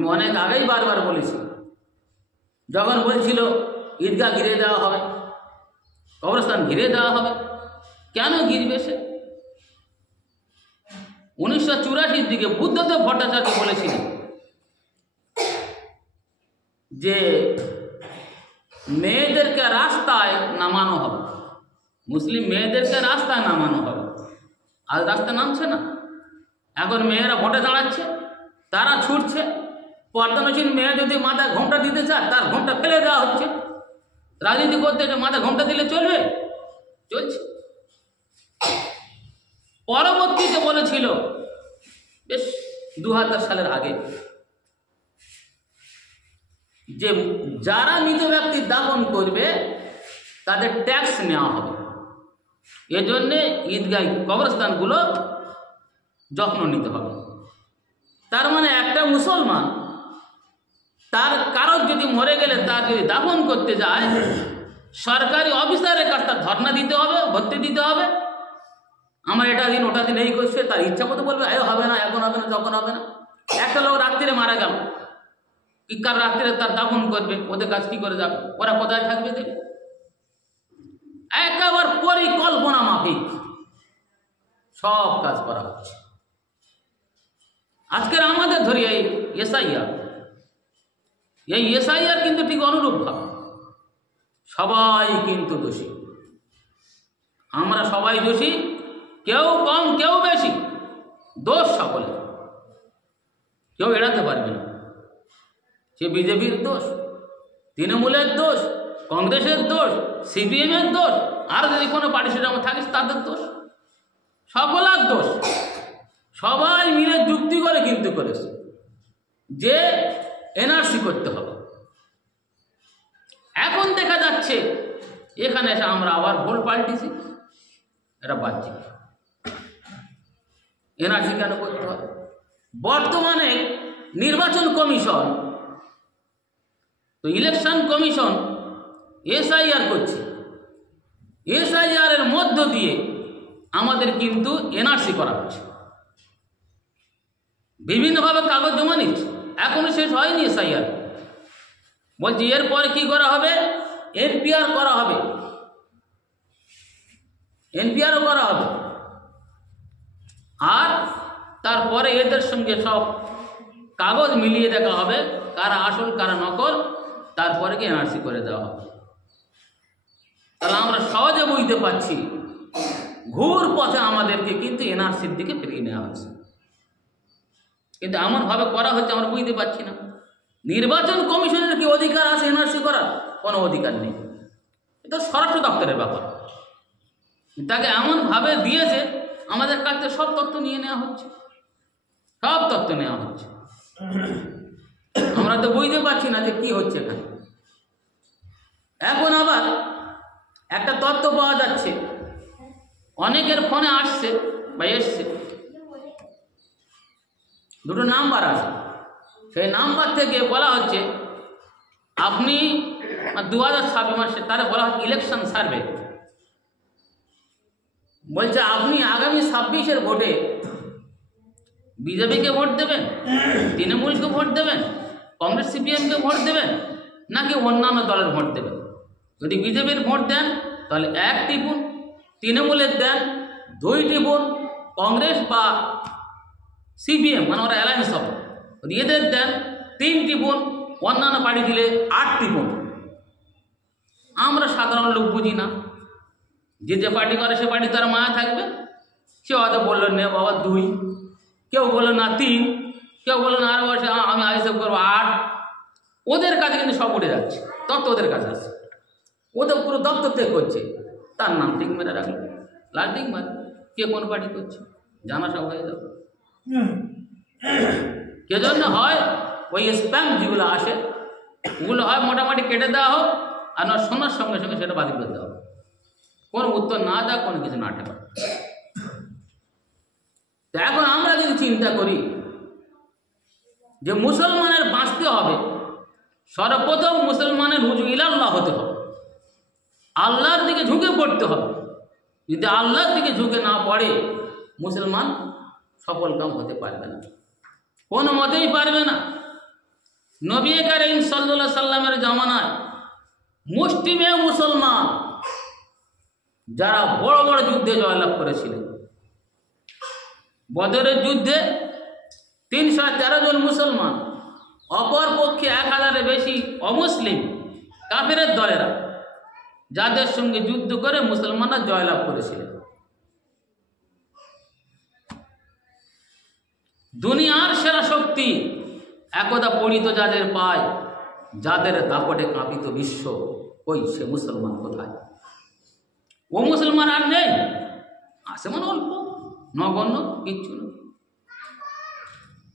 আমি অনেক আগেই বারবার বলেছি, যখন বলছিল ঈদগাহ ঘিরে দেওয়া হবে, কবরস্থান ঘিরে দেওয়া হবে, কেন ঘিরবে সে? 1984 দিকে বুদ্ধদেব ভট্টাচার্য বলেছিলেন যে মেয়েদেরকে রাস্তায় নামানো হবে, মুসলিম মেয়েদেরকে রাস্তায় নামানো হবে। আজ রাস্তায় নামছে না, এখন মেয়েরা ভোটে দাঁড়াচ্ছে, তারা ছুটছে। পর্দানসীন মেয়ে যদি মাথায় ঘোমটা দিতে চায়, তার ঘোমটা ফেলে দেওয়া হচ্ছে। রাজনীতি করতে মাথায় ঘোমটা দিলে চলবে? চলছে। পরবর্তীতে বলেছিল বেশ 2000 সালের আগে যে যারা মৃত ব্যক্তি দাফন করবে তাদের ট্যাক্স নেওয়া হবে। এজন্যে ঈদগাহ কবরস্থানগুলো যত্ন নিতে হবে। তার মানে একটা মুসলমান তার কারো যদি মরে গেলে তার যদি দাফন করতে যায়, সরকারি অফিসারের কাছে তার ধর্ণা দিতে হবে, ভর্তি দিতে হবে। আমার এটা দিন ওটা দিন এই করছে, তার ইচ্ছা মতো বলবে হবে না, এখন হবে না, তখন হবে না। একটা লোক রাত্রিরে মারা গেল, কি কার রাত্রিরে তার দাফন করবে, ওদের কাজ কি করে যাবে? ওরা কোথায় থাকবে? দেখবে একেবারে পরিকল্পনা মাফিক সব কাজ করা হচ্ছে। আজকের আমাদের ধরি এই এসআইআর কিন্তু ঠিক অনুরূপ ভাবে সবাই কিন্তু দোষী। আমরা সবাই দোষী, কেউ কম কেউ বেশি, দোষ সকলে, কেউ এড়াতে পারবে না। সে বিজেপির দোষ, তৃণমূলের দোষ, কংগ্রেসের দোষ, সিপিএমের দোষ, আর যদি কোনো পার্টি সেটা থাকিস তাদের দোষ, সকলের দোষ। সবাই মিলে যুক্তি করে কিন্তু করেছে যে এনআরসি করতে হবে। এখন দেখা যাচ্ছে এখানে এসে আমরা আবার ভোট পাল্টেছি, এটা বাহ্যিক। এনআরসি কেন করতে হবে? বর্তমানে নির্বাচন কমিশন তো ইলেকশন কমিশন এসআইআর করছে, এসআইআর এর মধ্য দিয়ে আমাদের কিন্তু এনআরসি করা হচ্ছে। বিভিন্নভাবে কাগজ জমা নিচ্ছে, এখনো শেষ হয়নি এসআইআর। বলছি এরপরে কি করা হবে? এনপিআর করা হবে, এনপিআরও করা হবে। আর তারপরে এদের সঙ্গে সব কাগজ মিলিয়ে দেখা হবে কারা আসল কারা নকল, তারপরে কি এনআরসি করে দেওয়া হবে। তাহলে আমরা সহজে বুঝতে পারছি ঘুর পথে আমাদেরকে কিন্তু এনআরসির দিকে ফিরিয়ে নেওয়া হচ্ছে। কিন্তু এমনভাবে করা হচ্ছে আমরা বুঝতে পারছি না। নির্বাচন কমিশনের কি অধিকার আছে এনআরসি করার? কোনো অধিকার নেই, এটা স্বরাষ্ট্র দপ্তরের ব্যাপার। তাকে এমনভাবে দিয়েছে আমাদের কাছ থেকে সব তথ্য নিয়ে নেওয়া হচ্ছে, সব তথ্য নেওয়া হচ্ছে। আমরা তো বুঝতে পারছি না যে কি হচ্ছে এখানে। এখন আবার একটা তথ্য পাওয়া যাচ্ছে, অনেকের ফোনে আসছে বা এসছে, দুটো নাম্বার আছে, সেই নাম্বার থেকে বলা হচ্ছে আপনি 2026 মাসে, তারা বলা হচ্ছে ইলেকশন সার্ভে, বলছে আপনি আগামী 26-এর ভোটে বিজেপিকে ভোট দেবেন, তৃণমূলকে ভোট দেবেন, কংগ্রেস সিপিএমকে ভোট দেবেন, নাকি অন্যান্য দলের ভোট দেবেন। যদি বিজেপির ভোট দেন তাহলে 1 টিপুন, তৃণমূলের দেন 2 টিপুন, কংগ্রেস বা সিপিএম মানে ওরা অ্যালায়েন্স হবে, যদি এদের দেন 3 টিপুন, অন্যান্য পার্টি দিলে 8 টিপুন। আমরা সাধারণ লোক বুঝি না, যে পার্টি করে সে পার্টি তার মায়া থাকবে। সে হয়তো বললো নে বাবা 2, কেউ বললো না 3, কেউ বললো না আর বলছে আমি হিসাব করবো 8। ওদের কাছে কিন্তু সব উঠে যাচ্ছে, তত ওদের কাছে আছে, ওদের পুরো দপ্তর থেকে করছে, তার নাম টিক মেরে রাখলো, লাল টিক মার, কে কোন পার্টি করছে জানা সব হয়ে যাবে। কে জন্য হয় ওই স্প্যাম যেগুলো আসে ওগুলো হয় মোটামুটি কেটে দেওয়া হোক, আর না শোনার সঙ্গে সঙ্গে সেটা বাতিল করে দেওয়া হোক, কোনো উত্তর না দেওয়া, কোনো কিছু না ঠেকা। তো এখন আমরা যদি চিন্তা করি যে মুসলমানের বাঁচতে হবে, সর্বপ্রথম মুসলমানের রুজু ইলাল্লাহ হতে হবে, আল্লাহর দিকে ঝুঁকে পড়তে হবে। যদি আল্লাহর দিকে ঝুঁকে না পড়ে মুসলমান সফল কাম হতে পারবে না, কোনো মতেই পারবে না। নবী করিম সাল্লাল্লাহু আলাইহি সাল্লামের জামানায় মুসলিমে মুসলমান যারা বড় বড় যুদ্ধে জয়লাভ করেছিলেন, বদরের যুদ্ধে 313 জন মুসলমান, অপর পক্ষে 1000-এর বেশি অমুসলিম কাফেরের দলেরা, যাদের সঙ্গে যুদ্ধ করে মুসলমানরা জয়লাভ করেছিলেন। দুনিয়ার সেরা শক্তি একদা পড়িত যাদের পায়, যাদের দাপটে কাঁপিত বিশ্ব, ওই সে মুসলমান কোথায়? ও মুসলমান আর নেই, আছে মানে অল্প, নগণ্য, কিচ্ছু না।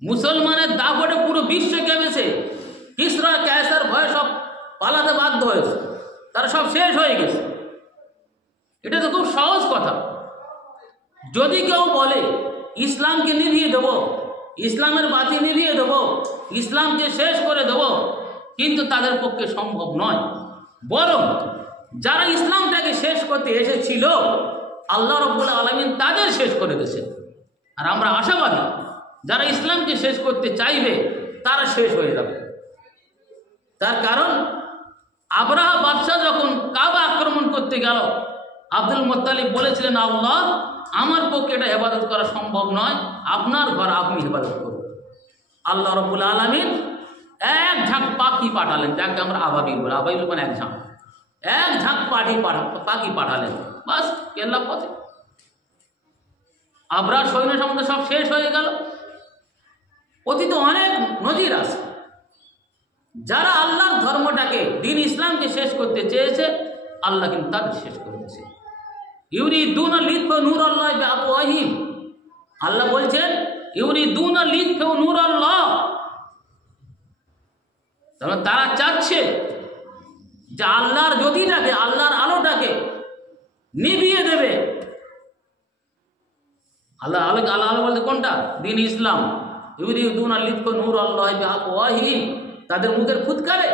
মুসলমানের দাপটে পুরো বিশ্ব কেঁপেছে। কিসরা কায়সার ভয়ে সব পালাতে বাধ্য হয়েছে, তারা সব শেষ হয়ে গেছে। এটা তো খুব সহজ কথা। যদি কেউ বলে ইসলামকে নিভিয়ে দেব, ইসলামের বাতি নিভিয়ে দেব, ইসলামকে শেষ করে দেব, কিন্তু তাদের পক্ষে সম্ভব নয়। বরং যারা ইসলামটাকে শেষ করতে এসেছিল, আল্লাহ রাব্বুল আলামিন তাদের শেষ করে দিয়েছে। আর আমরা আশাবাদী, যারা ইসলামকে শেষ করতে চাইবে তারা শেষ হয়ে যাবে। তার কারণ আবরাহা বাদশাহ যখন কাবা আক্রমণ করতে গেল, আব্দুল মুত্তালিব বলেছিলেন, আল্লাহ, আমার পক্ষে এটা হেফাজত করা সম্ভব নয়, আপনার ঘর আপনি হেফাজত করুন। আল্লাহ রাব্বুল আলামিন এক ঝাঁক পাখি পাঠালেন, যাকে আমরা আবাবিল বলি। আবাবিল মানে এক ঝাঁক, এক ঝাঁক পাখি পাঠালেন, বাস কেল্লা পথে। আবরার সৈন্য সম্বন্ধে সব শেষ হয়ে গেল। অতীতে অনেক নজির আছে, যারা আল্লাহর ধর্মটাকে, দিন ইসলামকে শেষ করতে চেয়েছে, আল্লাহ কিন্তু তাদের শেষ করে দিয়েছে। ইউরিদুনা লিতফু নূরাল্লাহি বিআফওয়াহিহিম, আল্লাহ বলছেন ইউরিদুনা লিতফু নূরাল্লাহ, তারা চাচ্ছে যে আল্লাহর জ্যোতিটাকে, আল্লাহর আলোটাকে নিভিয়ে দেবে। আল্লাহ আলো বলতে কোনটা? দিন ইসলাম। ইউরিদুনা লিতফু নূরাল্লাহি বিআফওয়াহিহিম, তাদের মুখের ফুৎকারে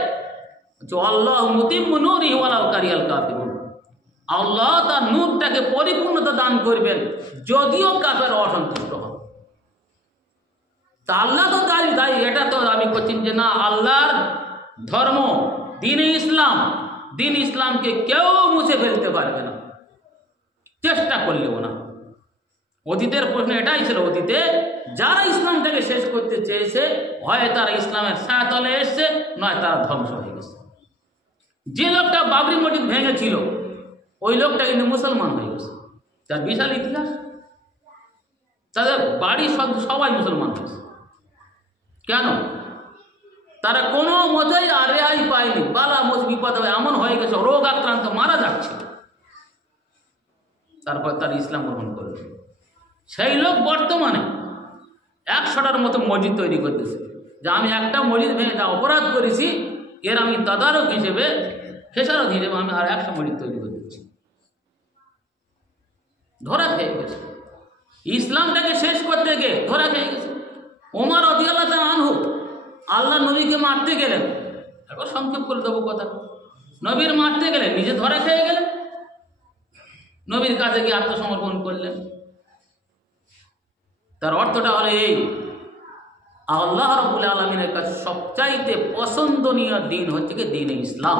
আল্লাহু মুতিম্মু নূরিহি ওয়ালাউ কারিহাল কাফিরুন, আল্লাহ তার নূরটাকে পরিপূর্ণতা দান করবেন, যদিও কাফেররা অসন্তুষ্ট হবে। তা আল্লাহ তো দায়ী, এটা তো দাবি করছেন যে না, আল্লাহর ধর্ম দ্বীনে ইসলাম, দ্বীন ইসলামকে কেউ মুছে ফেলতে পারবে না, চেষ্টা করলেও না। অতীতের প্রশ্ন এটাই ছিল, অতীতে যারা ইসলামটাকে শেষ করতে চেয়েছে, হয় তারা ইসলামের ছায়াতলে এসছে, নয় তারা ধ্বংস হয়ে গেছে। যে লোকটা বাবরি মসজিদ ভেঙেছিল, ওই লোকটা কিন্তু মুসলমান হয়ে গেছে, তার বিশাল ইতিহাস। তাদের বাড়ির সবাই মুসলমান হয়েছে। কেন? তারা কোনো মতেই রেহাই পায়নি, বালা বিপদ এমন হয়ে গেছে, রোগ আক্রান্ত মারা যাচ্ছে, তারপর তারা ইসলাম গ্রহণ করবে। সেই লোক বর্তমানে 100টার মতো মসজিদ তৈরি করতেছে, যে আমি একটা মসজিদ ভেঙে যা অপরাধ করেছি, এর আমি তদারক হিসেবে, খেসারত হিসেবে আমি আর 100 মসজিদ তৈরি করে দিচ্ছি। ধরা খেয়ে গেছে, ইসলামটাকে শেষ করতে গিয়ে ধরা খেয়ে গেছে। ওমর রাদিয়াল্লাহু তাআলা আনহু আল্লাহ নবীকে মারতে গেলেন, একবার সংক্ষেপ করে দেবো কথা, নবীর মারতে গেলেন, নিজে ধরা খেয়ে গেলেন, নবীর কাছে গিয়ে আত্মসমর্পণ করলেন। তার অর্থটা হলো এই, আল্লাহ রাব্বুল আলামিনের কাছে সবচাইতে পছন্দনীয় দিন হচ্ছে কি দ্বীনে ইসলাম।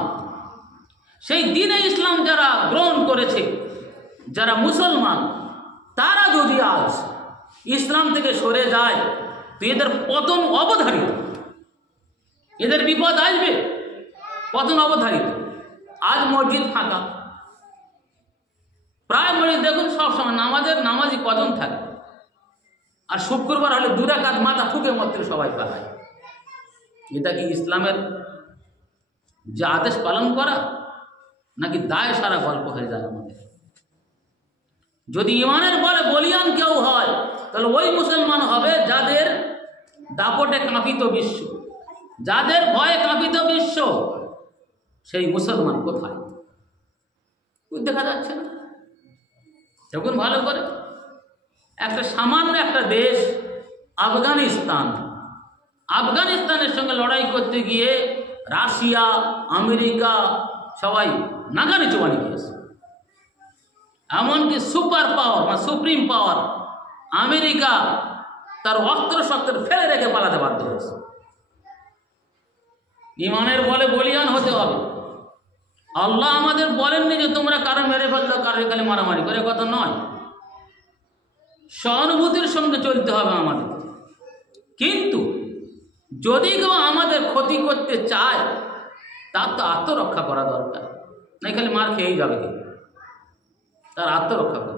সেই দ্বীনে ইসলাম যারা গ্রহণ করেছে, যারা মুসলমান, তারা যদি আজ ইসলাম থেকে সরে যায়, তো এদের পতন অবধারিত, এদের বিপদ আসবে, পতন অবধারিত। আজ মসজিদ ফাঁকা, প্রায় মসজিদ দেখুন সবসময় নামাজি কজন থাকে, আর শুক্রবার হলে 2 রাকাত মাথা ঠুকে মাত্র সবাই পালায়। এটা কি ইসলামের যে আদেশ পালন করা, নাকি দায় সারা গল্প হয়ে যায় আমাদের? যদি ইমানের বলে বলিয়ান কেউ হয়, তাহলে ওই মুসলমান হবে যাদের দাপটে কাঁপিত বিশ্ব, যাদের ভয়ে কাঁপিত বিশ্ব। সেই মুসলমান কোথায়? দেখা যাচ্ছে না। দেখুন ভালো করে, একটা সামান্য একটা দেশ আফগানিস্তানের সঙ্গে লড়াই করতে গিয়ে রাশিয়া, আমেরিকা সবাই নাগানি চোবানি খেয়েছে। এমনকি সুপার পাওয়ার বা সুপ্রিম পাওয়ার আমেরিকা তার অস্ত্র শস্ত্র ফেলে রেখে পালাতে বাধ্য হয়েছে। ইমানের বলে বলিয়ান হতে হবে। আল্লাহ আমাদের বলেননি যে তোমরা কারো মেরে ফেললো, কারো এখানে মারামারি করে, কথা নয়। সহানুভূতির সঙ্গে চলতে হবে আমাদের। কিন্তু যদি কেউ আমাদের ক্ষতি করতে চায়, তার তো আত্মরক্ষা করা দরকার, না খালি মার খেয়েই যাবে, কি তার আত্মরক্ষা করা।